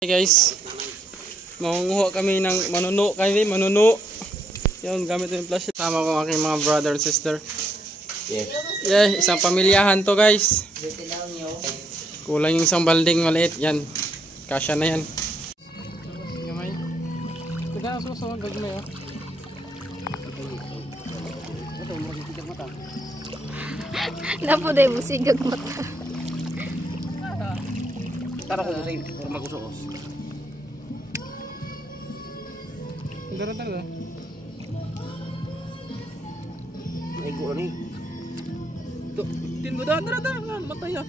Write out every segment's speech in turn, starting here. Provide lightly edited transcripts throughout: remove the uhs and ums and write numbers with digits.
Hey guys, mangunguha kami ng manuno. Yun, gamit yung plastic. Sama ko aking mga brother and sister. Yeah, isang pamilyahan to guys. Kulang yung isang balding maliit. Yan, kasya na yan. Gamay. Tignan ang susunod, gagmay oh. Napo day mo sigag mata. Tara ko sa para magusok. Dara. Ay ko ni. To, tin mo dara matay ah.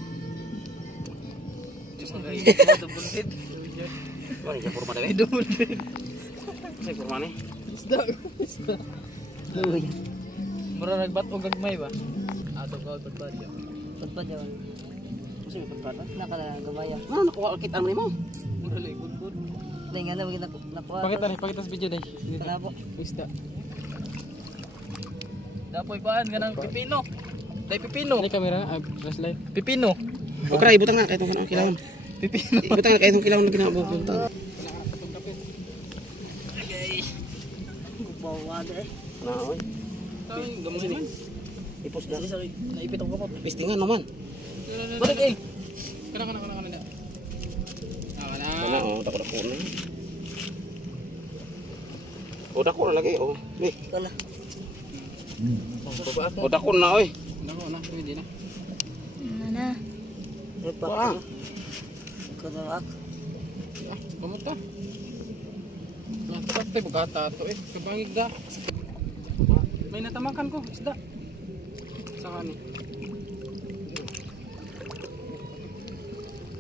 Dubuntit. Wala ya forma deh. Dubuntit. Sa forma ni. Isda. Uy. Mura nagbat og gagmay ba? Ato ka badbad. Pagpad yaw. Kasi pagkata. Nakalagabaya. Ano nakuha kita mo? Mura ligod. Dahil nga na nakuha. Pakita sa video dai. Kanabo. Isda. Dapoy paan ganang pipino. Day pipino. Ini kamera, flashlight. Pipino. Okra ibutang na kahit kung kilawon. Pipino. Ibutang na kahit kung kilawon na kinabubuntang. Bawa de. Na oy. Gamay man. Ipos na. Naipit ako po. Pistingan naman. Balik eh. Kana. Kana oh, dako na. O dako na lagi oh. Ni. Kana. O dako na oy. Dako na, pwede na. Mana? Wah. Kadawak. Kamuta. Natapos tayo bugata to eh. Kabangig da. May natamakan ko, isda. Saka ni.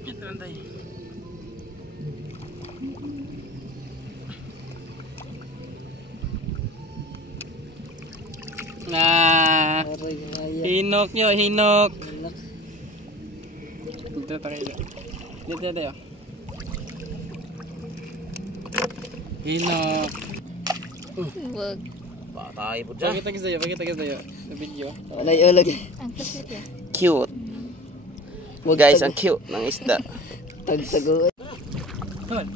Ito lang tayo. Nah, Aray gaya. hinok nyo, hinok. Dito tayo. Dito tayo. Hinok. Wag. Patay po dyan. Pakita tayo sa video. Alay ulag. Ang plastic ya. Cute. Guys, ang cute ng isda. Tagtago. Ton.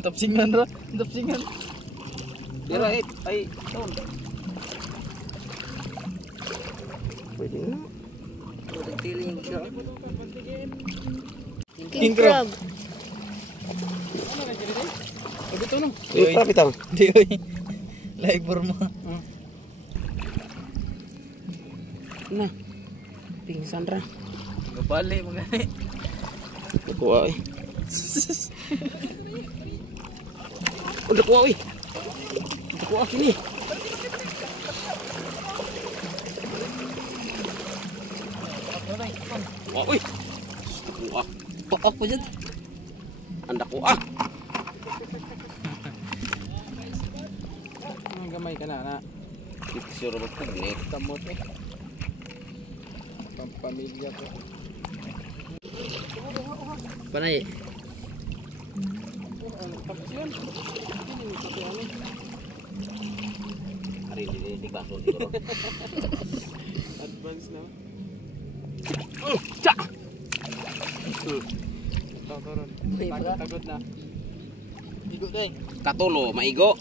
Tapsingan ra, tapsingan. Dira ay doon. Pwede na. Tiling siya. King crab. Dito no. Uy, bitaw. Di oy. Live forma. Na. Pingsan ra. Gabali mga ni. Nakuha eh. Oh, nakuha eh. Nakuha kini. Nakuha eh. Nakuha. Pakak po dyan. Ang nakuha. Ang gamay ka na. Sure ba ito? Net. Kamot eh. Pampamilya to. Panay. Tapos yun. Hari ini di baso siguro. Advance na. Cha. Tataron. Ay, baka. Tagod na. Igo day. Katulo, maigo.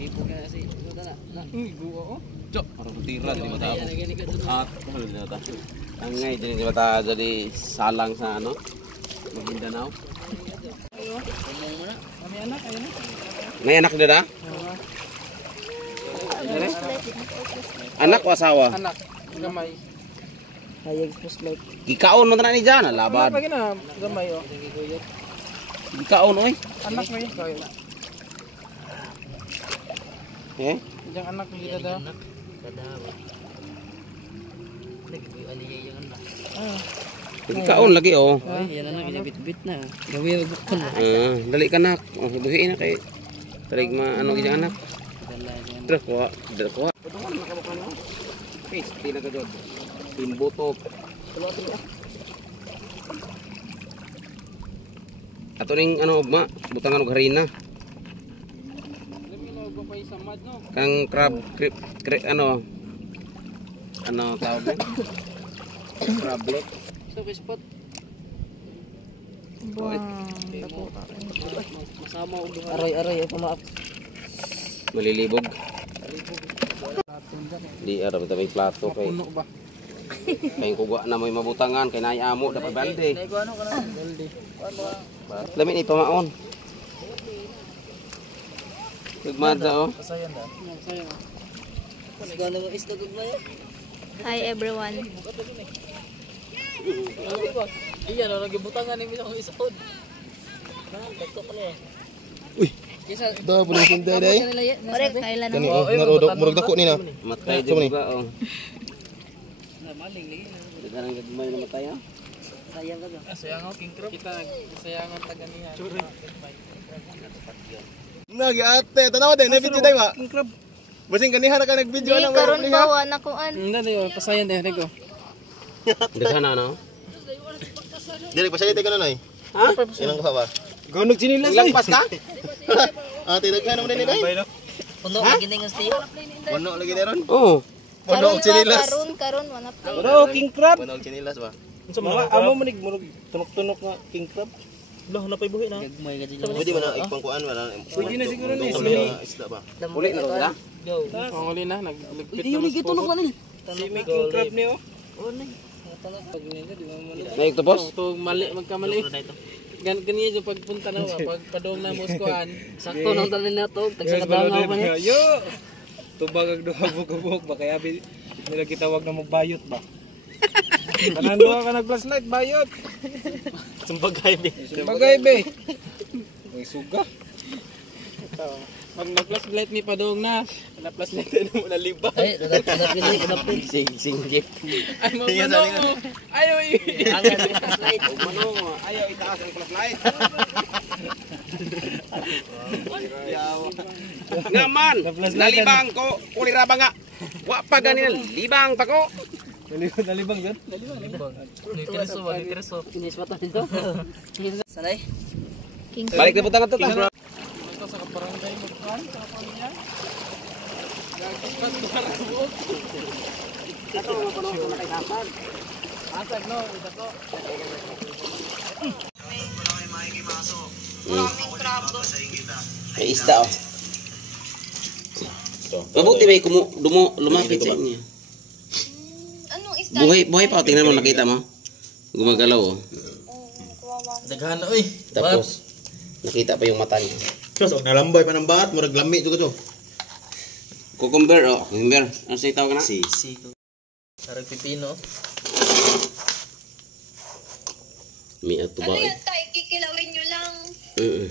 Ipo ka na si. Guwa oh. Cok, parang tira di mata ako. Gani ka dun. At ano di mata. Ang ngay di mata jadi salang sa ano. Maguindanao. Umong mo na. Kami anak, ayun na. May anak dira? Anak o asawa? Anak, gamay. Hayag spotlight. Gikaon mo na ni Jana, labad. Anak, na, gamay oh. Gikaon oy. Anak mo yun. Kaya. Eh? Diyan anak mo kita daw. Kadawa. Aliyay yung anak. Gikaon lagi oh. Ay, yan na ginabit-bit na. Gawin ang bukon. Dali ka nak. Oh, buhiin na kay tarig ano gyang anak. Dra ko, dra ko. Patukan na kabukon mo. Face, pila ka jod. Timbutok. Ato ning ano ma, butangan og harina. Kang crab ano tawag mo? Crablet. So, spot. Aray, ako maap. Malilibog. Di arap ito may plato kay. Puno ba? Kayong kugwa na mo'y mabutangan kay naiamo dapat balde. Ano ka na? Lami ni pamaon. Tugmad sa oh. Pasayan na. Gano'n mo isda gagmay. Hi everyone. Iyan, nagibutangan ni Misang isod. Dagto pa niya. Da boleh sinday day. Ore kailan Kani na. narodok murag dako ni na. Matay di ba oh. Dagang gagmay na matay ah. Sayang ka ba? Sayang ako, King Crop. Kita sayangan taga niya. Nagi ate, tanaw din na video day ba? Basing kaniha na ka nag-video Di na karon bawa na kuan. Hindi, pasayan din, Rico. Daghan na no. Dili pa siya ite kana nay. Ha? Inang ka ba? Gawag sinilas Lagpas ka? Ate daghan mo din ni day. Puno ka gining ang stiyo. Puno lagi ni ron. Oo. Puno og sinilas. Karon wala pa. Bro, King Crab. Puno og sinilas ba? Amo manig murag tunok-tunok nga King Crab. Lo, napay buhi na. Gagmay ka dyan. Pwede man na ipangkuan wala. Pwede na siguro ni Isda ba? Uli na ron da. Panguli na, nagligpit Hindi yung tunok na ni. Si King Crab niyo. Na ito boss. Ito mali, magkamali. Ganyan yung pagpunta na pag padong na muskuhan. Sakto nang talin na to. Tagsakadangaw pa niya. Yo! Tubag ang duha bugubog ba kaya nila kitawag na magbayot ba? Tanan duha ka nag-flashlight bayot. Sumbagay be. Bagay be. May suga. Pag nag-flashlight ni padong na, na-flashlight na mo na liba. Ay, nadapin. Singgit. Ay mo mo. Ayaw Angan ang flashlight. Manong, ayaw itaas ang flashlight. Ngaman, nalibang ko, uliraba nga. Wa pa ganin, libang pa ko. Nalibang sir. Nagkreso ba? Nagkreso. Kinis mata nito. Sanay. King Balik na punta nga to. Ito sa kabarangay mo kan sa pamilya. Asag no, ito ko. May isda oh. Mabuti may lumapit sa inyo. Anong isda? Buhay pa, tingnan mo, nakita mo. Gumagalaw oh. Daghan na, uy. Tapos, nakita pa yung mata niya. Sos nalambay pa ng bat, murag lami to to. Cucumber oh, cucumber. Ano sa tawag na? Si. Sarang pipino. May ato ba eh. Tayo kikilawin nyo lang. Mm.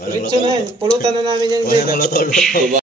Walang Pulutan na namin yan. Walang tolo-tolo.